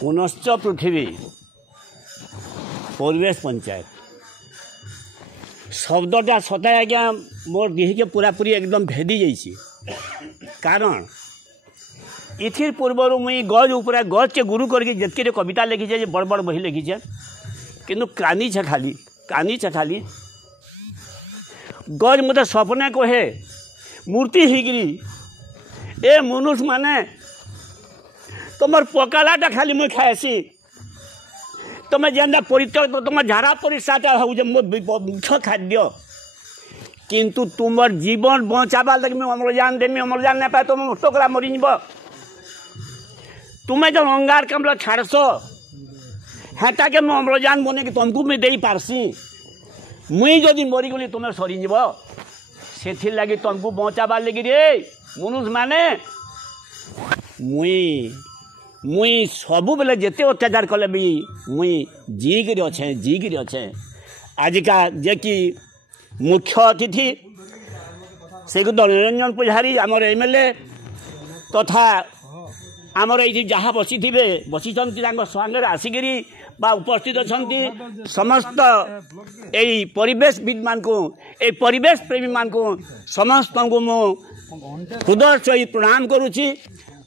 पुनश्च पृथ्वी परिवेश पंचायत शब्दटा सता आज्ञा मोर दिह के पूरापूरी एकदम भेदी जाइए। कारण इथिर पूर्वर मुई गज उपरा गज के गुरु करके जितके कविता लिखीचे बड़ बड़ बही लिखीचे किंतु कानीचे खाली गज मत सपना कहे मूर्ति हिगिरी ए मनुष्य माने तुम पकालाटा खाली मुई खाएसी तुम जेना परित्यक्त तुम झाड़ा परिस्राटा हो मुख्य खाद्य किंतु तुम जीवन बचावा लगे मुझे अम्लजान देमी अम्लजान नहीं पाए तुम टोकरा मरीज तुम्हें जो अंगारकाम्ल छाड़स हेटा के मुझे अम्लजान बने कि तुमको मुझे दे पारसी मुई जदि मरीगली तुम्हें सरीज से लगे तुमको बचाबार लगे रे मनुष्य माने मुई सबु बेले जिते अत्याचार कले भी मुई जीगिरी अच्छे आजिका जे कि मुख्य अतिथि से निरंजन पुजारी आमर एमएलए तथा आमर ये जहाँ बसी बसी सागर आसिकी बा उपस्थित अच्छा समस्त यही परिवेशविद मान को परिवेश प्रेमी मान को समस्त को मु हृदय सहित प्रणाम करुच्ची।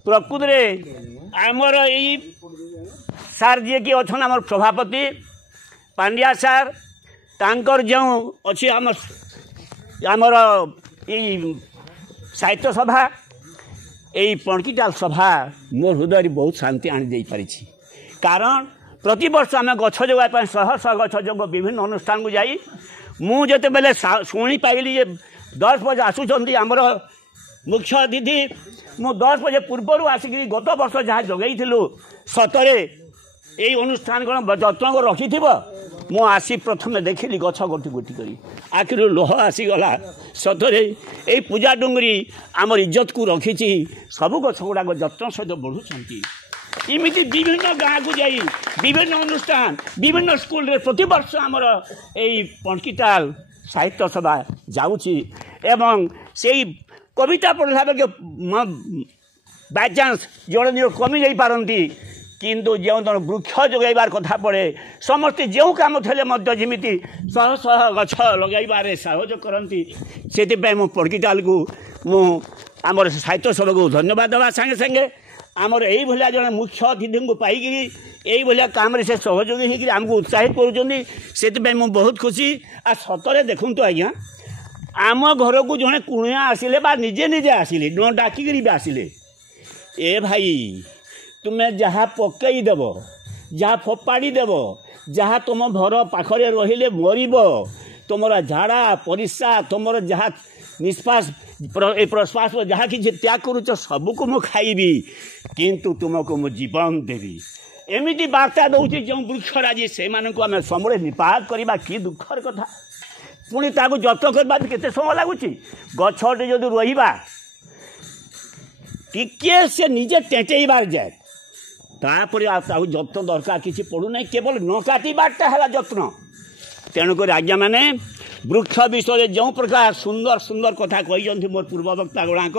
प्रकृत में आमर यही सार जी कि अच्छा आम सभापति पांड्या सार तांकर जो अच्छी आमर यही साहित्य सभा यही पणकीटाल सभा मोर हृदय बहुत शांति आनी पारी। कारण प्रति वर्ष आम गछ जगह शह शह गछ जग विभिन्न अनुष्ठान को जाई मुझे बेले शुणी पाइली 10 बजे आसुँच आमर मुख्य अतिथि मु 10 बजे पूर्वर आसिक गत वर्ष जहाँ जगई सतरे यही अनुष्ठान कौन जत्न को रखि मु आसी प्रथम देखिली गछ गोटी गोटी करी आखिर लोह आसीगला सतरे यही पूजा डुंगरी आमर इज्जत को रखी सबू गछ गुड़ाक जत्न सहित बढ़ुंट इमिति विभिन्न गाँ को जाई विभिन्न अनुष्ठान विभिन्न स्कूल रे प्रति वर्ष आमर यही पणकीटाल साहित्य सभा जाऊँगी एवं से कविता पढ़ला बेगे बाय चान्स जड़े कमी जा पारती किंतु जो वृक्ष जगैबार कथा पड़े समस्ते जो कम थे जमी शह शह गछ लगैबार साहय करती से मु पणकीटाल को मु आमर साहित्य सभा को धन्यवाद देवा संगे संगे आमर यही भाया जड़े मुख्य अतिथि को पाइक यही भाया काम से सहयोगी होमको उत्साहित करुँच बहुत खुशी आ सतरे देखु आज्ञा आम घर को जड़े कुणिया आसिले बा निजे निजे आसिले न डाकिकी भी आसिले ए भाई तुम्हें जहाँ पकई देव जहाँ फोपाड़ी देव जहाँ तुम घर पाखरे रहिले मरब तुम झाड़ा परिस्रा तुम जहाँ निश्वास प्रश्वास जहाँ कि त्याग करुच सबको मु खाइबी किंतु तुमको मु जीवन देवी एमिति वार्ता दौर जो वृक्षराजी से आम समूह निपात करवा कि दुखर कथा पुणी ताकू जत्न करवा केते समय लगुच गछटे जदि रहा टिके से निजे टेटेबार जाए तापर जत्न दरकार किसी पड़ूना केवल न काटबारटा है जत्न तेणुक आज्ञा मैंने वृक्ष विषय जो प्रकार सुंदर सुंदर कथा कही मोर पूर्व वक्ता गुड़ाक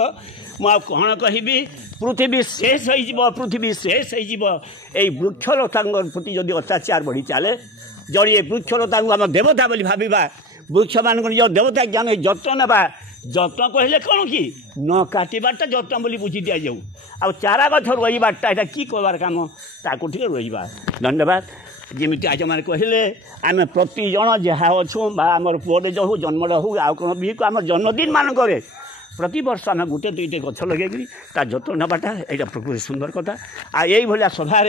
मुझे कौन कहबी पृथ्वी शेष हो वृक्षलता प्रति जदि अत्याचार बढ़ी चले जड़े वृक्षलता आम देवता बोली भाविबा वृक्ष मान जो देवता ज्ञान जत्न नेबा जत्न कहले कौन कि न काटबारटा जत्न बोली बुझी दि जाऊ आ चारा गछ रहीबारटा यहाँ कि कहबार कम ताकू टे रहा। धन्यवाद। जमी आज मैंने कहले आम प्रतिजन जहाँ अच्छू आमर पुअटे जो हो जन्मटे हो आउ कौन भी आम जन्मदिन मानक प्रति वर्ष आम गोटे दुईटे गछ लगे ता जत्न नेबाटा यहाँ प्रकृति सुंदर कथा आ यही भाया सभार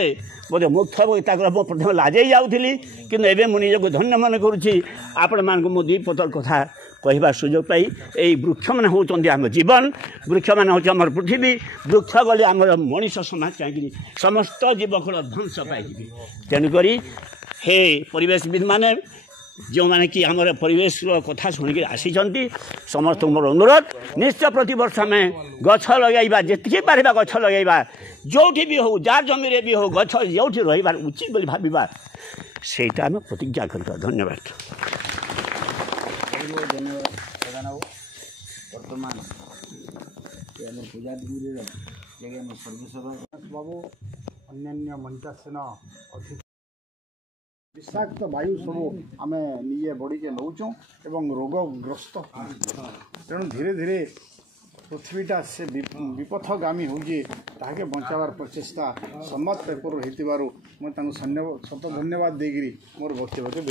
बोधे मुख्य वक्ता प्रथम लाजे जाऊँगी कि एवं मुझे निजक धन्य मन करुँची आपण मानक मो दुई पतर कथा कहवा सुजोग पाई यही वृक्ष मैंने होती आम जीवन वृक्ष मैंने हूँ आम पृथ्वी वृक्ष गले आम मनीष समाज चाहिए समस्त जीवकुल ध्वंस पाई तेणुक हे परिवेशविद माने जो मैंने कि आम परिवेश कथा शुणिक आसी समस्त मोर अनुरोध निश्चय प्रति वर्ष आम गछ लगेगा जी पारा गछ लगेगा जो भी हो जार जमी भी हो गछ जो रही उचित बोली भाविबा सेटा आम प्रतिज्ञा करवा। धन्यवाद। धन्यवाद वर्तमान बाबू अन्य मंचासीन अधिक विषाक्त वायु सब आम निजे बड़ी के नौचु एवं रोगग्रस्त तेणु धीरे धीरे पृथ्वीटा से विपथगामी होगी ताके बचावार प्रचेषा संबाद पेपर होती मुझे शत धन्यवाद देकर मोर वक्तव्य